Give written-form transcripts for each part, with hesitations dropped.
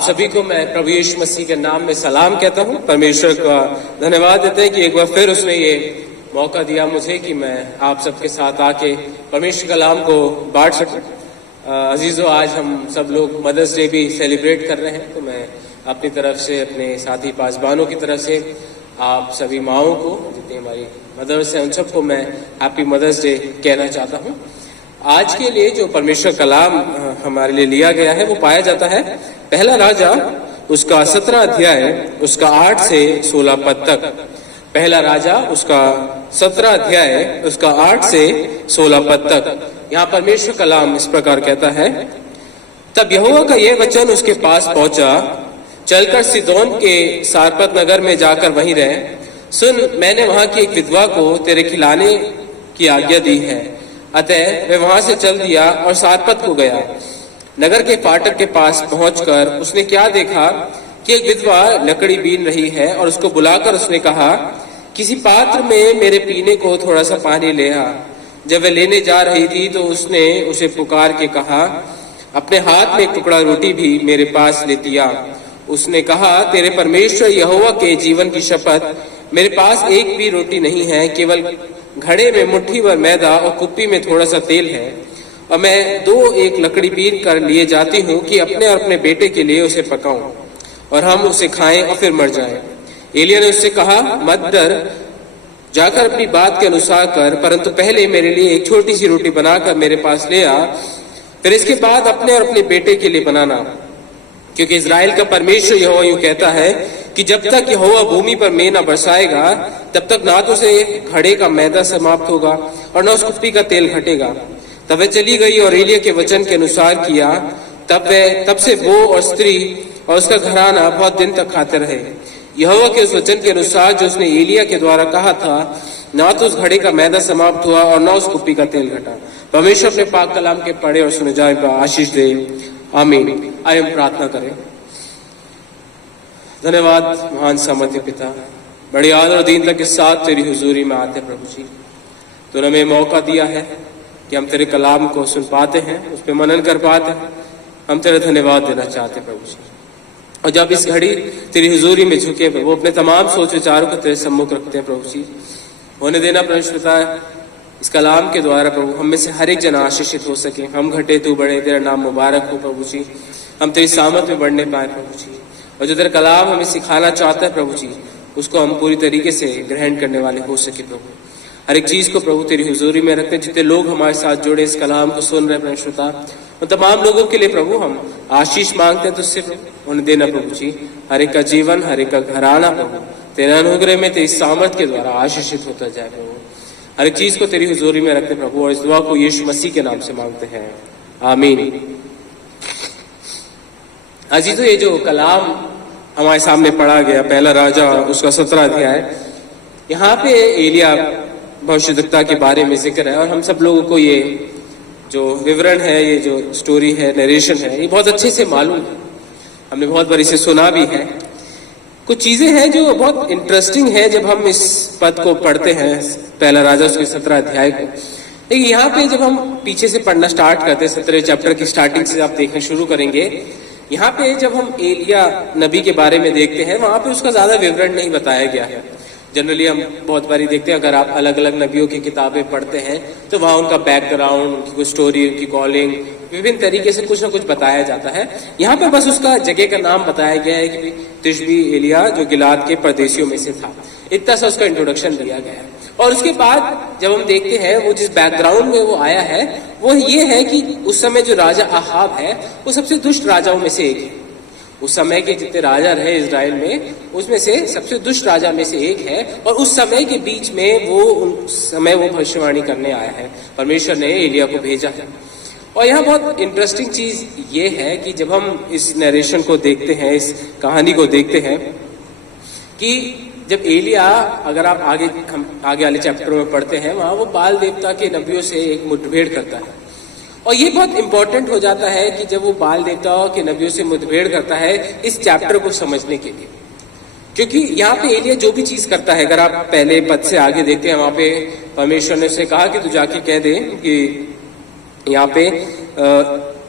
आप सभी को मैं प्रभु यीशु मसीह के नाम में सलाम कहता हूं। परमेश्वर का धन्यवाद देते हैं कि एक बार फिर उसने ये मौका दिया मुझे कि मैं आप सबके साथ आके परमेश्वर के कलाम को बांट सकूं। अजीजों, आज हम सब लोग मदर्स डे भी सेलिब्रेट कर रहे हैं, तो मैं अपनी तरफ से, अपने साथी पासबानों की तरफ से आप सभी माओं को, जितनी हमारी मदर्स हैं, उन सबको मैं हैप्पी मदर्स डे कहना चाहता हूं। आज के लिए जो परमेश्वर कलाम हमारे लिए लिया गया है वो पाया जाता है पहला राजा उसका 17 अध्याय उसका 8 से 16 पद तक। पहला राजा उसका 17 अध्याय उसका 8 से 16 पद तक। यहाँ परमेश्वर कलाम इस प्रकार कहता है, तब यहोवा का यह वचन उसके पास पहुंचा, चलकर सिदोन के सारपत नगर में जाकर वहीं रहे। सुन, मैंने वहां की एक विधवा को तेरे खिलाने की आज्ञा दी है। अतः वह वहां से चल दिया और सारपत को गया। नगर के फाटक के पास पहुंचकर उसने क्या देखा कि एक विधवा लकड़ी बीन रही है, और उसको बुलाकर उसने कहा, किसी पात्र में मेरे पीने को थोड़ा सा पानी ले आ। जब वह लेने जा रही थी तो उसने उसे पुकार के कहा, अपने हाथ में एक टुकड़ा रोटी भी मेरे पास लेती आ। उसने कहा, तेरे परमेश्वर यहोवा के जीवन की शपथ, मेरे पास एक भी रोटी नहीं है, केवल घड़े में मुट्ठी भर मैदा और कुप्पी में थोड़ा सा तेल है, और मैं 2 लकड़ी बीन कर लिए जाती हूँ कि अपने और अपने बेटे के लिए उसे पकाऊं और हम उसे खाएं और फिर मर जाएं। एलिय्याह ने उससे कहा, मत डर, जाकर अपनी बात के अनुसार कर, परंतु पहले मेरे लिए एक छोटी सी रोटी बनाकर मेरे पास ले आ, फिर इसके बाद अपने और अपने बेटे के लिए बनाना, क्योंकि इजराइल का परमेश्वर यहोवा यूं कहता है कि जब तक यहोवा भूमि पर मेंह न बरसाएगा, तब तक ना तो उसे घड़े का मैदा समाप्त होगा और न उस कुप्पी का तेल घटेगा। तब वह चली गई और एलिय्याह के वचन के अनुसार किया। तब से वो और स्त्री और उसका घराना बहुत दिन तक खाते रहे, यहोवा के उस वचन के अनुसार जो उसने एलिय्याह के द्वारा कहा था। ना तो उस घड़े का मैदा समाप्त हुआ और न उस कुप्पी का तेल घटा। परमेश्वर अपने पाक कलाम के पढ़े और सुने जाए आशीष दे, आमीन। आइए हम प्रार्थना करें। धन्यवाद महान सामर्थ्य पिता, बड़ी आदर और दीनता के साथ तेरी हुजूरी में आते प्रभु जी। तूने हमें मौका दिया है कि हम तेरे कलाम को सुन पाते हैं, उस पर मनन कर पाते हैं। हम तेरा धन्यवाद देना चाहते प्रभु जी। और जब इस घड़ी तेरी हुजूरी में झुके वो अपने तमाम सोच विचारों को तेरे सम्मुख रखते हैं प्रभु जी, होने देना परमेश्वर पिता, इस कलाम के द्वारा प्रभु हम में से हर एक जन आशीषित हो सके। हम घटे तू बढ़े, तेरा नाम मुबारक हो प्रभु जी। हम तेरी सामत में बढ़ने पाए प्रभु जी, और जो तेरा कलाम हमें सिखाना चाहता है प्रभु जी, उसको हम पूरी तरीके से ग्रहण करने वाले हो सके प्रभु। हर एक चीज को प्रभु तेरी हुजूरी में रखते, जितने लोग हमारे साथ जुड़े इस कलाम को सुन रहे हैं परमेश्वरता, उन तमाम लोगों के लिए प्रभु हम आशीष मांगते हैं तुझसे प्रभु। उन्हें देना प्रभु जी, हर एक का जीवन, हर एक का घराना प्रभु तेरे अनुग्रह में, तेरी सामर्थ के द्वारा आशीषित होता जाए प्रभु। हर एक चीज को तेरी हुजूरी में रखते प्रभु, और इस दुआ को यीशु मसीह के नाम से मांगते हैं, आमीन। अजीजों, ये जो कलाम हमारे सामने पढ़ा गया पहला राजा उसका 17 अध्याय, यहाँ पे एलिय्याह भविष्यद्वक्ता के बारे में जिक्र है, और हम सब लोगों को ये जो विवरण है, ये जो स्टोरी है, नरेशन है, ये बहुत अच्छे से मालूम है। हमने बहुत बार इसे सुना भी है। कुछ चीजें हैं जो बहुत इंटरेस्टिंग है जब हम इस पद को पढ़ते हैं, पहला राजा उसके 17 अध्याय को। लेकिन यहाँ पे जब हम पीछे से पढ़ना स्टार्ट करते हैं, 17 चैप्टर की स्टार्टिंग से आप देखना शुरू करेंगे, यहाँ पे जब हम एलिय्याह नबी के बारे में देखते हैं, वहां पे उसका ज्यादा विवरण नहीं बताया गया है। जनरली हम बहुत बारी देखते हैं, अगर आप अलग अलग नबियों की किताबें पढ़ते हैं तो वहाँ उनका बैकग्राउंड, उनकी कुछ स्टोरी, उनकी कॉलिंग, विभिन्न तरीके से कुछ ना कुछ बताया जाता है। यहाँ पे बस उसका जगह का नाम बताया गया है कि तिशबी एलिय्याह जो गिलाद के परदेशियों में से था। इतना सा उसका इंट्रोडक्शन दिया गया है। और उसके बाद जब हम देखते हैं वो जिस बैकग्राउंड में वो आया है, वो ये है कि उस समय जो राजा अहाब है वो सबसे दुष्ट राजाओं में से एक है। उस समय के जितने राजा रहे इजराइल में, उसमें से सबसे दुष्ट राजा में से एक है, और उस समय के बीच में वो भविष्यवाणी करने आया है। परमेश्वर ने एलिय्याह को भेजा है। और यहाँ बहुत इंटरेस्टिंग चीज ये है कि जब हम इस नरेशन को देखते हैं, इस कहानी को देखते हैं, कि जब एलिय्याह, अगर आप आगे वाले चैप्टर में पढ़ते हैं, वहां वो बाल देवता के नबियों से एक मुठभेड़ करता है। और ये बहुत इंपॉर्टेंट हो जाता है कि जब वो बाल देवताओं के नबियों से मुठभेड़ करता है इस चैप्टर को समझने के लिए, क्योंकि यहाँ पे एलिय्याह जो भी चीज करता है, अगर आप पहले पद से आगे देखते हैं, वहां पे परमेश्वर ने उसे कहा कि तू जाके कह दे कि यहाँ पे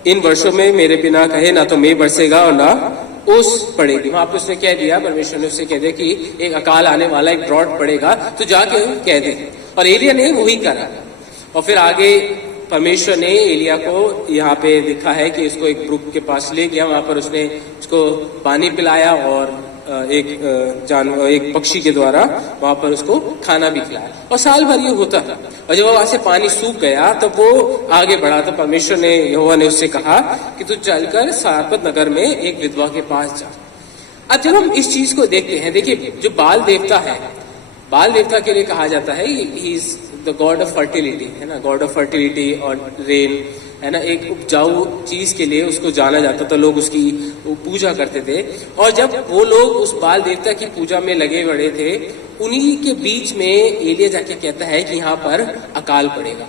इन वर्षों में मेरे बिना कहे ना तो मेघ बरसेगा और ना ओस पड़ेगी। वहां पर उसने कह दिया, परमेश्वर ने उससे कह दिया कि एक अकाल आने वाला, एक ड्रॉट पड़ेगा, तो जाके कह दे। और एलिया ने वही करा। और फिर आगे परमेश्वर ने एलिया को यहाँ पे दिखा है कि उसको एक ब्रुक के पास ले गया, वहां पर उसने उसको पानी पिलाया और एक पक्षी के द्वारा वहां पर उसको खाना भी खिलाया। और साल भर ये होता था। और जब वहां से पानी सूख गया तब वो आगे बढ़ा, तो परमेश्वर ने, यहोवा ने उससे कहा कि तू चलकर सारपत नगर में एक विधवा के पास जा। अब जब हम इस चीज को देखते हैं, देखिए जो बाल देवता है, बाल देवता के लिए कहा जाता है he is the God of fertility, है ना, गॉड ऑफ फर्टिलिटी और रेन, है ना, एक उपजाऊ चीज के लिए उसको जाना जाता था। लोग उसकी पूजा करते थे। और जब वो लोग उस बाल देवता की पूजा में लगे बड़े थे, उन्हीं के बीच में एलिया जाके कहता है कि यहाँ पर अकाल पड़ेगा।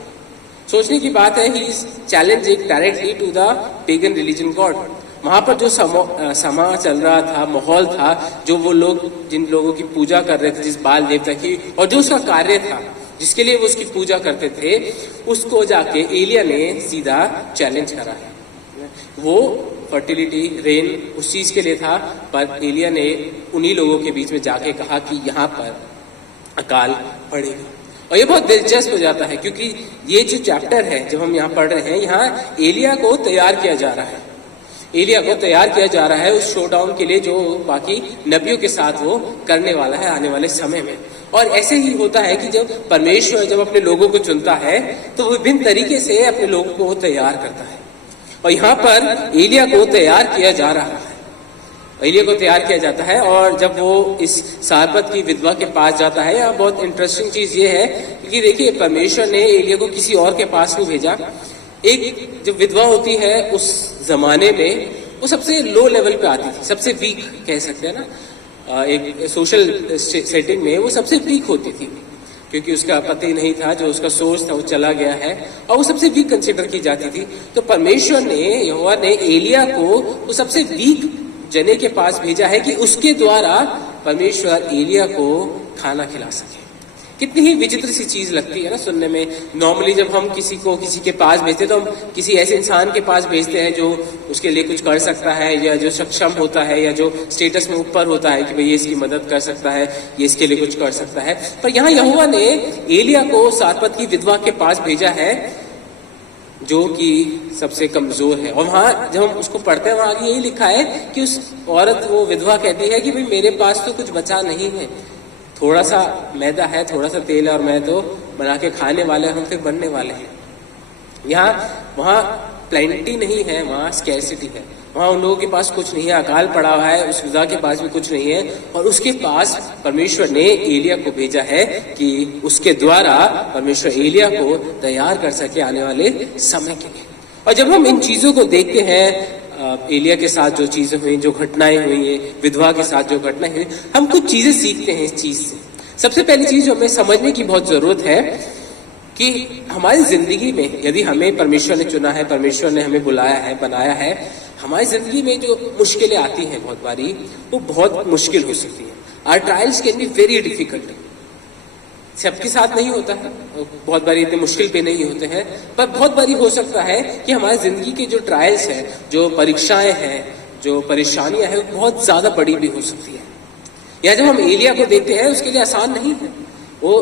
सोचने की बात है, he is challenging directly to the pagan religion god. वहां पर जो समा चल रहा था, माहौल था, जो वो लोग जिन लोगों की पूजा कर रहे थे, जिस बाल देवता की, और जो उसका कार्य था, जिसके लिए वो उसकी पूजा करते थे, उसको जाके एलिया ने सीधा चैलेंज करा है। वो फर्टिलिटी, रेन उस चीज के लिए था, पर एलिया ने उन्हीं लोगों के बीच में जाके कहा कि यहाँ पर अकाल पड़ेगा। और ये बहुत दिलचस्प हो जाता है, क्योंकि ये जो चैप्टर है जब हम यहाँ पढ़ रहे हैं, यहाँ एलिया को तैयार किया जा रहा है। एलिया को तैयार किया जा रहा है उस शोडाउन के लिए जो बाकी नबियों के साथ वो करने वाला है आने वाले समय में। और ऐसे ही होता है कि जब परमेश्वर जब अपने लोगों को चुनता है तो वो विभिन्न तरीके से अपने लोगों को तैयार करता है। और यहाँ पर एलिया को तैयार किया जा रहा है, एलिया को तैयार किया जाता है। और जब वो इस सारपत की विधवा के पास जाता है, यहाँ बहुत इंटरेस्टिंग चीज ये है कि देखिए परमेश्वर ने एलिया को किसी और के पास नहीं भेजा। एक जो विधवा होती है उस जमाने में वो सबसे लो लेवल पे आती थी, सबसे वीक कह सकते हैं ना, एक सोशल सेटिंग में वो सबसे वीक होती थी, क्योंकि उसका पति नहीं था, जो उसका सोर्स था वो चला गया है, और वो सबसे वीक कंसिडर की जाती थी। तो परमेश्वर ने, यहोवा ने एलिया को वो सबसे वीक जने के पास भेजा है कि उसके द्वारा परमेश्वर एलिया को खाना खिला सके। कितनी ही विचित्र सी चीज लगती है ना सुनने में। नॉर्मली जब हम किसी को किसी के पास भेजते हैं तो हम किसी ऐसे इंसान के पास भेजते हैं जो उसके लिए कुछ कर सकता है, या जो सक्षम होता है, या जो स्टेटस में ऊपर होता है कि भाई ये इसकी मदद कर सकता है, ये इसके लिए कुछ कर सकता है। पर यहाँ यहोवा ने एलिया को सारपत की विधवा के पास भेजा है जो कि सबसे कमजोर है। और वहां जब हम उसको पढ़ते हैं, वहां आगे यही लिखा है कि उस औरत, वो विधवा कहती है कि भाई मेरे पास तो कुछ बचा नहीं है, थोड़ा सा मैदा है, थोड़ा सा तेल है, और मैं तो बना के खाने वाले, हम फिर बनने वाले हैं। यहाँ वहाँ प्लेंटी नहीं है, वहाँ स्कैरसिटी है। वहाँ उन लोगों के पास कुछ नहीं है, अकाल पड़ा हुआ है, उस विधवा के पास भी कुछ नहीं है, और उसके पास परमेश्वर ने एलिया को भेजा है कि उसके द्वारा परमेश्वर एलिया को तैयार कर सके आने वाले समय के लिए। और जब हम इन चीजों को देखते हैं, एलिया के साथ जो चीजें हुई, जो घटनाएं हुई, विधवा के साथ जो घटनाएं हुई, हम कुछ चीजें सीखते हैं इस चीज से। सबसे पहली चीज जो हमें समझने की बहुत जरूरत है कि हमारी जिंदगी में यदि हमें परमेश्वर ने चुना है, परमेश्वर ने हमें बुलाया है, बनाया है, हमारी जिंदगी में जो मुश्किलें आती हैं बहुत बारी, वो बहुत मुश्किल हो सकती है। Our trials can be very difficult. सबके साथ नहीं होता है, बहुत बारी इतने मुश्किल पे नहीं होते हैं, पर बहुत बारी हो सकता है कि हमारी जिंदगी के जो ट्रायल्स हैं, जो परीक्षाएं हैं, जो परेशानियां हैं, वो बहुत ज्यादा बड़ी भी हो सकती है। या जब हम एलिया को देखते हैं, उसके लिए आसान नहीं है। वो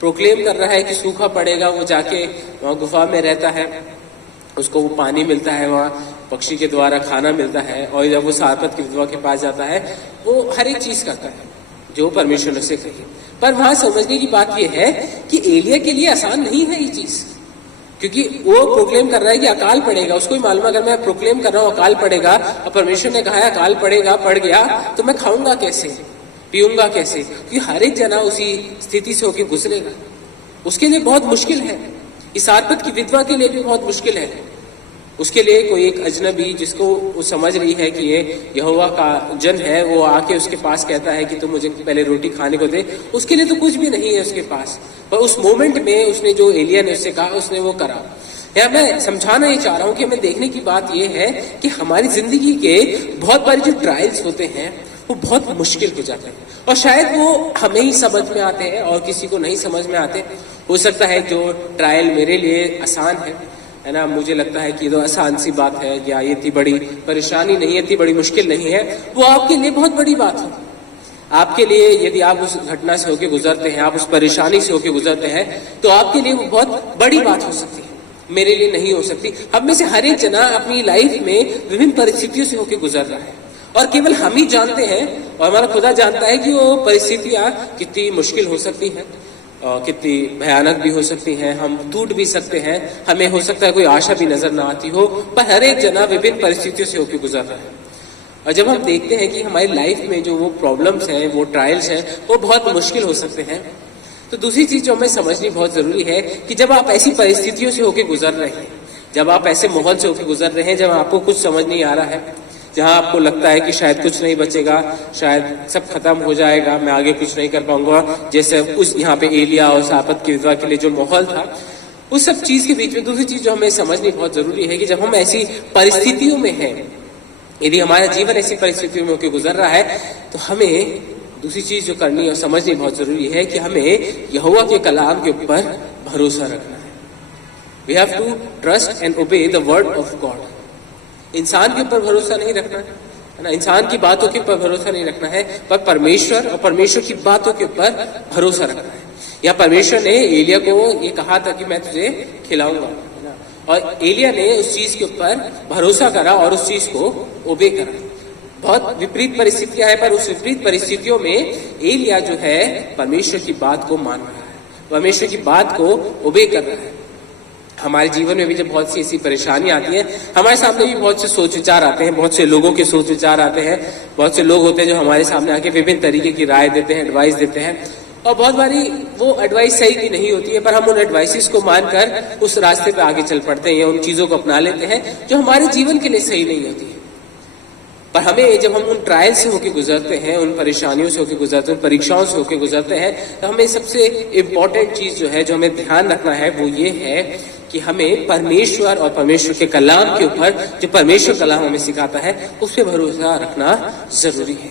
प्रोक्लेम कर रहा है कि सूखा पड़ेगा, वो जाके वहां गुफा में रहता है, उसको वो पानी मिलता है, वहाँ पक्षी के द्वारा खाना मिलता है, और जब वो सारपत की विधवा के पास जाता है, वो हर एक चीज करता है जो परमेश्वर ने उसे कही। पर वहां समझने की बात यह है कि एलिया के लिए आसान नहीं है ये चीज, क्योंकि वो प्रोक्लेम कर रहा है कि अकाल पड़ेगा। उसको ही मालूम, अगर मैं प्रोक्लेम कर रहा हूँ अकाल पड़ेगा, और परमेश्वर ने कहा है अकाल पड़ेगा, पड़ गया, तो मैं खाऊंगा कैसे, पीऊंगा कैसे, क्योंकि हर एक जना उसी स्थिति से होकर गुजरेगा। उसके लिए बहुत मुश्किल है। इस सारपत की विधवा के लिए भी बहुत मुश्किल है। उसके लिए कोई एक अजनबी, जिसको वो समझ रही है कि ये यहोवा का जन है, वो आके उसके पास कहता है कि तुम मुझे पहले रोटी खाने को दे, उसके लिए तो कुछ भी नहीं है उसके पास। पर उस मोमेंट में उसने जो एलिया ने उससे कहा, उसने वो करा। या मैं समझाना ये चाह रहा हूँ कि हमें देखने की बात ये है कि हमारी जिंदगी के बहुत बारी जो ट्रायल्स होते हैं वो बहुत मुश्किल हो जाते हैं, और शायद वो हमें ही समझ में आते हैं और किसी को नहीं समझ में आते। हो सकता है जो ट्रायल मेरे लिए आसान है है ना, मुझे लगता है कि ये तो आसान सी बात है या ये इतनी बड़ी परेशानी नहीं है, इतनी बड़ी मुश्किल नहीं है, वो आपके लिए बहुत बड़ी बात है। आपके लिए यदि आप उस घटना से होकर गुजरते हैं, आप उस परेशानी से होकर गुजरते हैं, तो आपके लिए वो बहुत बड़ी बात हो सकती है, मेरे लिए नहीं हो सकती। हम में से हर एक जना अपनी लाइफ में विभिन्न परिस्थितियों से होकर गुजर रहा है और केवल हम ही जानते हैं और हमारा खुदा जानता है कि वो परिस्थितियां कितनी मुश्किल हो सकती हैं और कितनी भयानक भी हो सकती हैं। हम टूट भी सकते हैं, हमें हो सकता है कोई आशा भी नजर ना आती हो, पर हर एक जना विभिन्न परिस्थितियों से होकर गुजर रहा है। और जब हम देखते हैं कि हमारी लाइफ में जो वो प्रॉब्लम्स हैं, वो ट्रायल्स हैं, वो बहुत मुश्किल हो सकते हैं, तो दूसरी चीज जो हमें समझनी बहुत जरूरी है कि जब आप ऐसी परिस्थितियों से होकर गुजर रहे हैं, जब आप ऐसे माहौल से होकर गुजर रहे हैं, जब आपको कुछ समझ नहीं आ रहा है, जहां आपको लगता है कि शायद कुछ नहीं बचेगा, शायद सब खत्म हो जाएगा, मैं आगे कुछ नहीं कर पाऊंगा, जैसे उस यहाँ पे एलिया और सापत की विधवा के लिए जो माहौल था, उस सब चीज के बीच में दूसरी चीज जो हमें समझनी बहुत जरूरी है कि जब हम ऐसी परिस्थितियों में हैं, यदि हमारा जीवन ऐसी परिस्थितियों में होकर गुजर रहा है, तो हमें दूसरी चीज जो करनी और समझनी बहुत जरूरी है कि हमें यहोवा के कलाम के ऊपर भरोसा रखना है। We have to trust and obey the word of god. इंसान के ऊपर भरोसा नहीं रखना है ना, इंसान की बातों के ऊपर भरोसा नहीं रखना है, पर परमेश्वर और परमेश्वर की बातों के ऊपर भरोसा रखना है। या परमेश्वर ने एलिया को ये कहा था कि मैं तुझे खिलाऊंगा, है ना, और एलिया ने उस चीज के ऊपर भरोसा करा और उस चीज को ओबे करा। बहुत विपरीत परिस्थितियां हैं, पर उस विपरीत परिस्थितियों में एलिया जो है परमेश्वर की बात को मान रहा है, परमेश्वर की बात को ओबे कर रहा है। हमारे जीवन में भी जब बहुत सी ऐसी परेशानी आती है, हमारे सामने भी बहुत से सोच विचार आते हैं, बहुत से लोगों के सोच विचार आते हैं, बहुत से लोग होते हैं जो हमारे सामने आके विभिन्न तरीके की राय देते हैं, एडवाइस देते हैं, और बहुत बारी वो एडवाइस सही भी नहीं होती है, पर हम उन एडवाइसेस को मानकर उस रास्ते पे आगे चल पड़ते हैं, उन चीजों को अपना लेते हैं जो हमारे जीवन के लिए सही नहीं होती है। पर हमें जब हम उन ट्रायल से होकर गुजरते हैं, उन परेशानियों से होकर गुजरते हैं, उन परीक्षाओं से होकर गुजरते हैं, तो हमें सबसे इम्पोर्टेंट चीज जो है, जो हमें ध्यान रखना है, वो ये है कि हमें परमेश्वर और परमेश्वर के कलाम के ऊपर, जो परमेश्वर कलाम हमें सिखाता है, उस पर भरोसा रखना जरूरी है।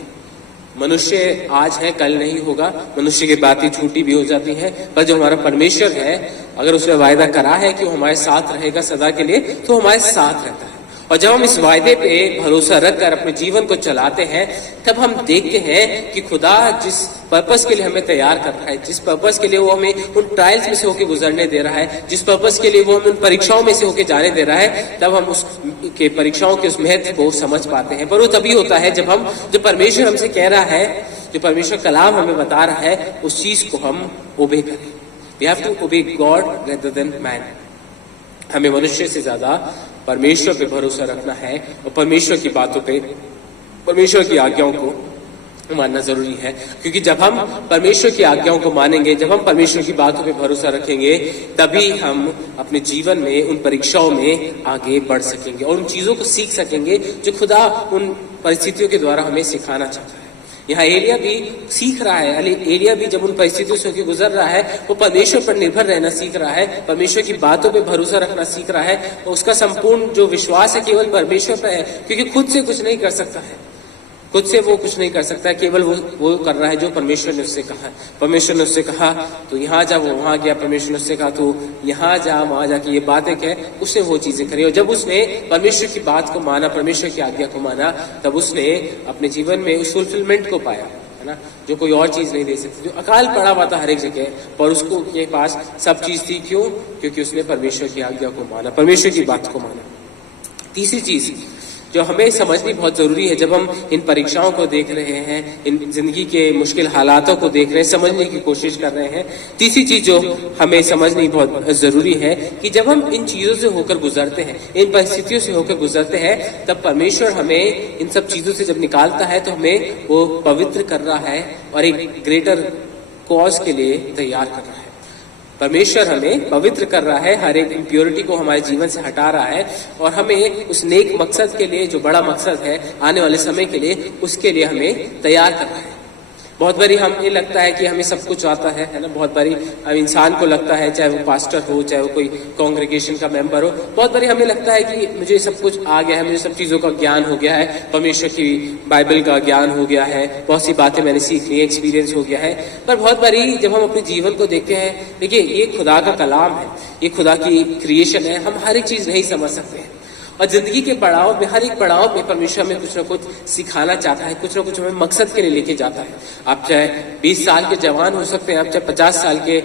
मनुष्य आज है, कल नहीं होगा, मनुष्य की बातें झूठी भी हो जाती हैं, पर जो हमारा परमेश्वर है, अगर उसने वायदा करा है कि वो हमारे साथ रहेगा सदा के लिए, तो हमारे साथ रहता है। और जब हम इस वायदे पे भरोसा रखकर अपने जीवन को चलाते हैं, तब हम देखते हैं कि खुदा जिस पर्पस के लिए हमें तैयार कर रहा है, जिस पर्पस के लिए वो हमें उन ट्रायल्स में से होकर गुजरने दे रहा है, जिस पर्पस के लिए वो हमें उन परीक्षाओं में से होकर जाने दे रहा है, तब हम उस के परीक्षाओं के उस महत्व को समझ पाते हैं। पर वो तभी होता है जब हम, जो परमेश्वर हमसे कह रहा है, जो परमेश्वर कलाम हमें बता रहा है, उस चीज को हम ओबे करें। We have to obey god rather than man. हमें मनुष्य से ज्यादा परमेश्वर पे भरोसा रखना है और परमेश्वर की बातों पे, परमेश्वर की आज्ञाओं को मानना जरूरी है। क्योंकि जब हम परमेश्वर की आज्ञाओं को मानेंगे, जब हम परमेश्वर की बातों पे भरोसा रखेंगे, तभी हम अपने जीवन में उन परीक्षाओं में आगे बढ़ सकेंगे और उन चीजों को सीख सकेंगे जो खुदा उन परिस्थितियों के द्वारा हमें सिखाना चाहता है। यहाँ एलिया भी सीख रहा है, एलिया भी जब उन परिस्थितियों से होकर गुजर रहा है, वो परमेश्वर पर निर्भर रहना सीख रहा है, परमेश्वर की बातों पे भरोसा रखना सीख रहा है, और उसका संपूर्ण जो विश्वास है केवल परमेश्वर पर है, क्योंकि खुद से कुछ नहीं कर सकता है, खुद से वो कुछ नहीं कर सकता है, केवल वो कर रहा है जो परमेश्वर ने उससे कहा। परमेश्वर ने उससे कहा तो यहाँ जा, वो वहां गया, परमेश्वर ने उससे कहा तो यहाँ जा, वहां जाके ये बातें कह, उसने वो चीजें करी। और जब उसने परमेश्वर की बात को माना, परमेश्वर की आज्ञा को माना, तब उसने अपने जीवन में उस फुलफिलमेंट को पाया, है ना, जो कोई और चीज नहीं दे सकती। जो अकाल पड़ा हुआ था हर एक जगह, पर उसको के पास सब चीज थी। क्यों? क्योंकि उसने परमेश्वर की आज्ञा को माना, परमेश्वर की बात को माना। तीसरी चीज जो हमें समझनी बहुत जरूरी है, जब हम इन परीक्षाओं को देख रहे हैं, इन जिंदगी के मुश्किल हालातों को देख रहे हैं, समझने की कोशिश कर रहे हैं, तीसरी चीज जो हमें समझनी बहुत जरूरी है कि जब हम इन चीजों से होकर गुजरते हैं, इन परिस्थितियों से होकर गुजरते हैं, तब परमेश्वर हमें इन सब चीजों से जब निकालता है, तो हमें वो पवित्र कर रहा है और एक ग्रेटर कॉज के लिए तैयार कर रहा है। परमेश्वर हमें पवित्र कर रहा है, हर एक इम्प्योरिटी को हमारे जीवन से हटा रहा है, और हमें उस नेक मकसद के लिए, जो बड़ा मकसद है आने वाले समय के लिए, उसके लिए हमें तैयार कर रहा है। बहुत बारी हमें लगता है कि हमें सब कुछ आता है ना। बहुत बारी इंसान को लगता है, चाहे वो पास्टर हो, चाहे वो कोई कांग्रेगेशन का मेंबर हो, बहुत बारी हमें लगता है कि मुझे सब कुछ आ गया है, मुझे सब चीज़ों का ज्ञान हो गया है, परमेश्वर की बाइबल का ज्ञान हो गया है, बहुत सी बातें मैंने सीख ली, एक्सपीरियंस हो गया है। पर बहुत बारी जब हम अपने जीवन को देखते हैं, देखिए ये खुदा का कलाम है, ये खुदा की क्रिएशन है, हम हर एक चीज़ नहीं समझ सकते हैं। और जिंदगी के पड़ाव में, हर एक पड़ाव में परमेश्वर हमें कुछ ना कुछ सिखाना चाहता है, कुछ ना कुछ हमें मकसद के लिए लेके जाता है। आप चाहे 20 साल के जवान हो सकते हैं, आप चाहे 50 साल के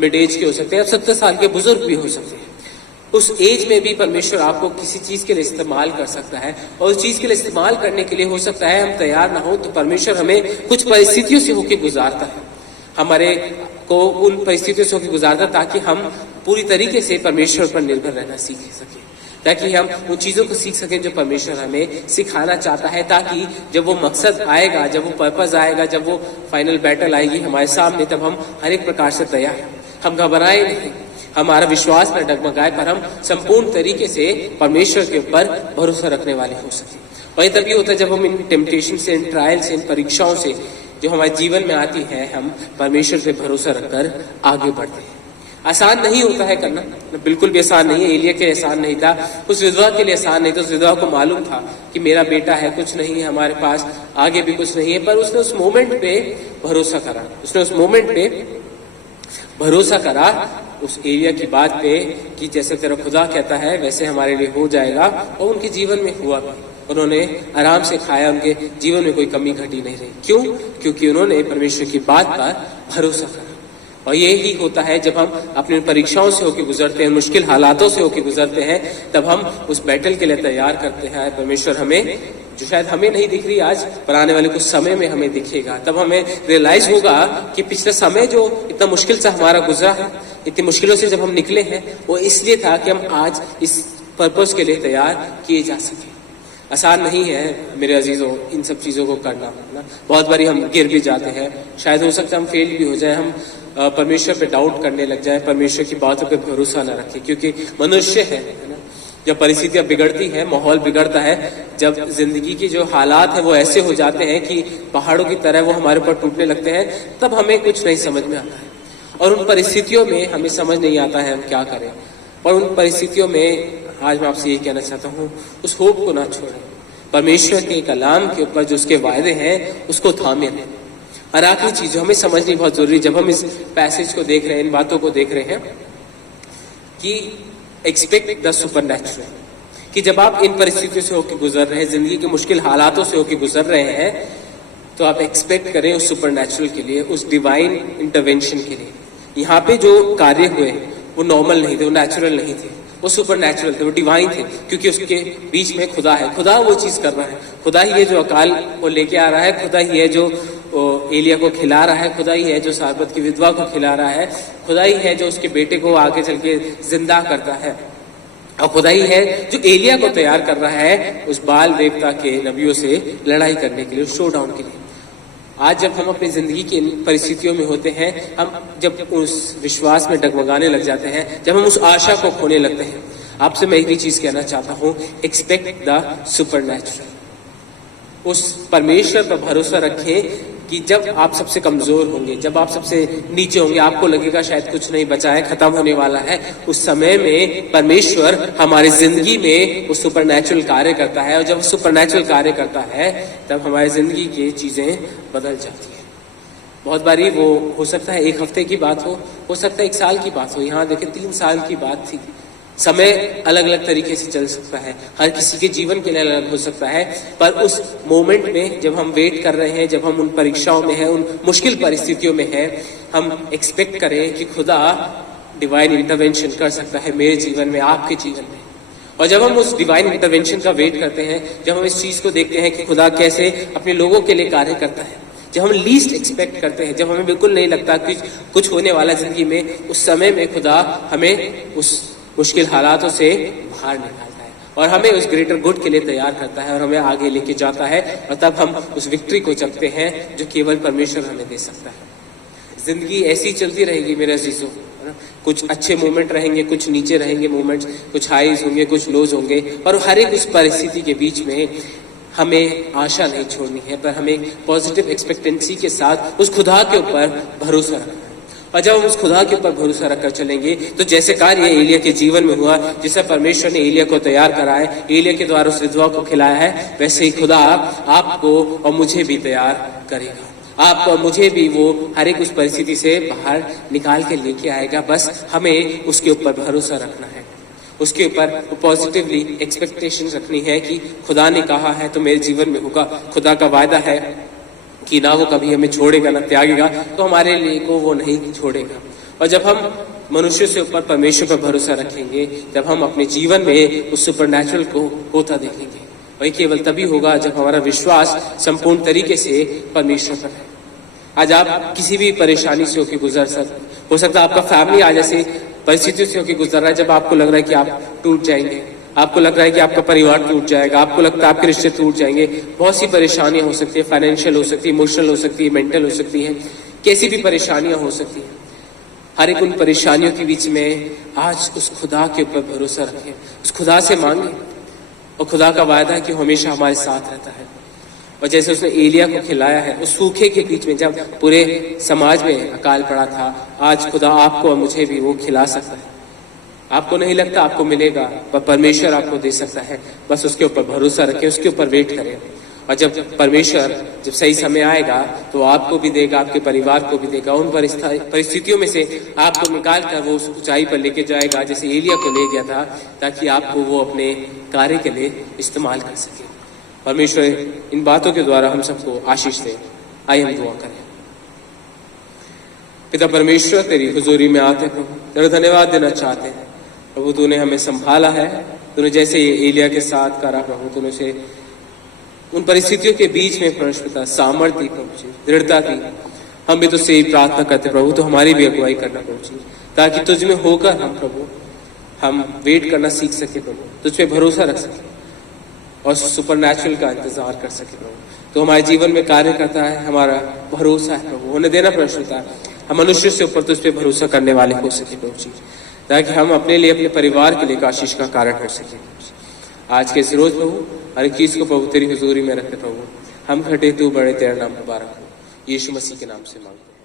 मिड एज के हो सकते हैं, आप 70 साल के बुजुर्ग भी हो सकते हैं। उस एज में भी परमेश्वर आपको किसी चीज के लिए इस्तेमाल कर सकता है, और उस चीज के लिए इस्तेमाल करने के लिए हो सकता है हम तैयार ना हो, तो परमेश्वर हमें कुछ परिस्थितियों से होकर गुजारता है, हमारे को उन परिस्थितियों से होकर गुजारता, ताकि हम पूरी तरीके से परमेश्वर पर निर्भर रहना सीख सके, ताकि हम उन चीजों को सीख सकें जो परमेश्वर हमें सिखाना चाहता है, ताकि जब वो मकसद आएगा, जब वो पर्पस आएगा, जब वो फाइनल बैटल आएगी हमारे सामने, तब हम हर एक प्रकार से तैयार हैं। हम घबराए नहीं, हमारा विश्वास न डगमगाए, पर हम संपूर्ण तरीके से परमेश्वर के ऊपर भरोसा रखने वाले हो सके। और ये तभी होता है जब हम इन टेम्पटेशन से, इन ट्रायल से, इन परीक्षाओं से जो हमारे जीवन में आती है, हम परमेश्वर पे भरोसा रखकर आगे बढ़ते हैं। आसान नहीं होता है करना, बिल्कुल भी आसान नहीं है। एलिया के आसान नहीं था, उस विधवा के लिए आसान नहीं था। उस विधवा को मालूम था कि मेरा बेटा है, कुछ नहीं है हमारे पास, आगे भी कुछ नहीं है, पर उसने उस मोमेंट पे भरोसा करा, उसने उस मोमेंट पे भरोसा करा उस एलिया की बात पे कि जैसे तेरा खुदा कहता है वैसे हमारे लिए हो जाएगा, और उनके जीवन में हुआ भी। उन्होंने आराम से खाया, उनके जीवन में कोई कमी घटी नहीं रही। क्यों? क्योंकि उन्होंने परमेश्वर की बात पर भरोसा करा। और ये ही होता है जब हम अपनी परीक्षाओं से होकर गुजरते हैं, मुश्किल हालातों से होकर गुजरते हैं, तब हम उस बैटल के लिए तैयार करते हैं। परमेश्वर हमें, जो शायद हमें नहीं दिख रही आज, पर आने वाले कुछ समय में हमें दिखेगा। तब हमें रियलाइज होगा कि पिछला समय जो इतना मुश्किल से हमारा गुजरा है, इतनी मुश्किलों से जब हम निकले हैं, वो इसलिए था कि हम आज इस पर्पस के लिए तैयार किए जा सके। आसान नहीं है मेरे अजीजों इन सब चीजों को करना, ना। बहुत बारी हम गिर भी जाते हैं, शायद हो सकता है हम फेल भी हो जाए, हम परमेश्वर पे डाउट करने लग जाए, परमेश्वर की बातों पे भरोसा न रखें, क्योंकि मनुष्य है ना। जब परिस्थितियां बिगड़ती है, माहौल बिगड़ता है, जब जिंदगी की जो हालात है वो ऐसे हो जाते हैं कि पहाड़ों की तरह वो हमारे ऊपर टूटने लगते हैं, तब हमें कुछ नहीं समझ में आता है। और उन परिस्थितियों में हमें समझ नहीं आता है हम क्या करें। और उन परिस्थितियों में आज मैं आपसे ये कहना चाहता हूँ, उस होप को ना छोड़ें। परमेश्वर के कलाम के ऊपर जो उसके वायदे हैं उसको थामे रहें। और आखिरी चीज जो हमें समझनी बहुत जरूरी, जब हम इस पैसेज को देख रहे हैं, इन बातों को देख रहे हैं, कि एक्सपेक्ट द सुपरनैचुरल, कि जब आप इन परिस्थितियों से होकर गुजर रहे हैं, जिंदगी के मुश्किल हालातों से होकर गुजर रहे हैं, तो आप एक्सपेक्ट करें उस सुपरनैचुरल के लिए, उस डिवाइन इंटरवेंशन के लिए। यहाँ पे जो कार्य हुए वो नॉर्मल नहीं थे, वो नेचुरल नहीं थे, वो सुपर नेचुरल थे, वो डिवाइन थे, क्योंकि उसके बीच में खुदा है। खुदा वो चीज कर रहा है, खुदा ही है जो अकाल को लेके आ रहा है, खुदा ही है जो एलिया को खिला रहा है, खुदा ही है जो सारपत की विधवा को खिला रहा है, खुदा ही है जो उसके बेटे को आगे चल के जिंदा करता है, और खुदा ही है जो एलिया को तैयार कर रहा है उस बाल देवता के नबियों से लड़ाई करने के लिए, शो डाउन के लिए। आज जब हम अपनी जिंदगी की परिस्थितियों में होते हैं, हम जब उस विश्वास में डगमगाने लग जाते हैं, जब हम उस आशा को खोने लगते हैं, आपसे मैं एक ही चीज कहना चाहता हूं, एक्सपेक्ट द सुपरनैचुरल। उस परमेश्वर पर भरोसा रखें कि जब आप सबसे कमजोर होंगे, जब आप सबसे नीचे होंगे, आपको लगेगा शायद कुछ नहीं बचा है, खत्म होने वाला है, उस समय में परमेश्वर हमारी जिंदगी में वो सुपरनैचुरल कार्य करता है। और जब सुपरनैचुरल कार्य करता है, तब हमारी जिंदगी की चीजें बदल जाती है। बहुत बारी वो हो सकता है एक हफ्ते की बात हो सकता है एक साल की बात हो। यहाँ देखिए 3 साल की बात थी। समय अलग अलग तरीके से चल सकता है, हर किसी के जीवन के लिए अलग हो सकता है, पर उस मोमेंट में जब हम वेट कर रहे हैं, जब हम उन परीक्षाओं में हैं, उन मुश्किल परिस्थितियों में हैं, हम एक्सपेक्ट करें कि खुदा डिवाइन इंटरवेंशन कर सकता है मेरे जीवन में, आपके जीवन में। और जब हम उस डिवाइन इंटरवेंशन का वेट करते हैं, जब हम इस चीज को देखते हैं कि खुदा कैसे अपने लोगों के लिए कार्य करता है, जब हम लीस्ट एक्सपेक्ट करते हैं, जब हमें बिल्कुल नहीं लगता कि कुछ होने वाला जिंदगी में, उस समय में खुदा हमें उस मुश्किल हालातों से बाहर निकालता है और हमें उस ग्रेटर गुड के लिए तैयार करता है और हमें आगे लेके जाता है, और तब हम उस विक्ट्री को जपते हैं जो केवल परमेश्वर हमें दे सकता है। जिंदगी ऐसी चलती रहेगी मेरे अजीजों, है ना। कुछ अच्छे मोमेंट रहेंगे, कुछ नीचे रहेंगे मोमेंट्स, कुछ हाईज होंगे, कुछ लोज होंगे, और हर एक उस परिस्थिति के बीच में हमें आशा नहीं छोड़नी है, पर हमें पॉजिटिव एक्सपेक्टेंसी के साथ उस खुदा के ऊपर भरोसा रखना है। और जब हम उस खुदा के ऊपर भरोसा रखकर चलेंगे तो जैसे कार्य एलिया के जीवन में हुआ, जिसे परमेश्वर ने एलिया को तैयार करा है, एलिया के द्वारा उस विधवा को खिलाया है, वैसे ही खुदा आपको और मुझे भी तैयार करेगा। आपको और मुझे भी वो हर एक उस परिस्थिति से बाहर निकाल के लेके आएगा। बस हमें उसके ऊपर भरोसा रखना है, उसके ऊपर पॉजिटिवली एक्सपेक्टेशन रखनी है कि खुदा ने कहा है तो मेरे जीवन में होगा। खुदा का वायदा है कि ना वो कभी हमें छोड़ेगा ना त्यागेगा, तो हमारे लिए को वो नहीं छोड़ेगा। और जब हम मनुष्य से ऊपर परमेश्वर पर भरोसा रखेंगे, जब हम अपने जीवन में उस सुपरनैचुरल को होता देखेंगे, वही केवल तभी होगा जब हमारा विश्वास संपूर्ण तरीके से परमेश्वर पर है। आज आप किसी भी परेशानी से होकर गुजर हो सकता है आपका फैमिली आज ऐसी परिस्थितियों से होकर गुजर रहा है जब आपको लग रहा है कि आप टूट जाएंगे, आपको लग रहा है कि आपका परिवार टूट जाएगा, आपको लगता है आपके रिश्ते टूट जाएंगे। बहुत सी परेशानियां हो सकती है, फाइनेंशियल हो सकती है, इमोशनल हो सकती है, मेंटल हो सकती है, कैसी भी परेशानियां हो सकती है। हर एक उन परेशानियों के बीच में आज उस खुदा के ऊपर भरोसा रखें, उस खुदा से मांगे। और खुदा का वायदा है कि हमेशा हमारे साथ रहता है। और जैसे उसने एलिया को खिलाया है उस सूखे के बीच में, जब पूरे समाज में अकाल पड़ा था, आज खुदा आपको और मुझे भी वो खिला सकता है। आपको नहीं लगता आपको मिलेगा, पर परमेश्वर आपको दे सकता है। बस उसके ऊपर भरोसा रखें, उसके ऊपर वेट करें। और जब परमेश्वर जब सही समय आएगा तो आपको भी देगा, आपके परिवार को भी देगा। उन परिस्थितियों में से आपको निकाल कर वो उस ऊंचाई पर लेके जाएगा जैसे एलिया को ले गया था, ताकि आपको वो अपने कार्य के लिए इस्तेमाल कर सके। परमेश्वर इन बातों के द्वारा हम सबको आशीष दे। आइए हम दुआ करें। पिता परमेश्वर, तेरी हुजूरी में आते प्रभु तेरा धन्यवाद देना चाहते हैं। प्रभु तूने हमें संभाला है, तूने जैसे एलिया के साथ करा प्रभु, तूने उसे उन परिस्थितियों के बीच में परमेश्वर सामर्थ्य दी प्रभु जी, दृढ़ता दी। हम भी तुझसे प्रार्थना करते प्रभु, तो हमारी भी अगुवाई करना प्रभु जी, ताकि तुझ में होकर हम प्रभु हम वेट करना सीख सके प्रभु, तुझ पे भरोसा रख सके और सुपरनैचुरल का इंतजार कर सके प्रभु। तो हमारे जीवन में कार्य करता है, हमारा भरोसा है प्रभु, होने देना परमेश्वर। हम मनुष्य से ऊपर तुझ पे भरोसा करने वाले हो सके प्रभु जी, ताकि हम अपने लिए, अपने परिवार के लिए आशीष का कारण हो सके। आज के इस रोज प्रभु हर एक चीज को प्रभु तेरी हुजूरी में रखते प्रभु, हम घटे तू बड़े, तेरा नाम मुबारक हो। यीशु मसीह के नाम से मांगते हैं।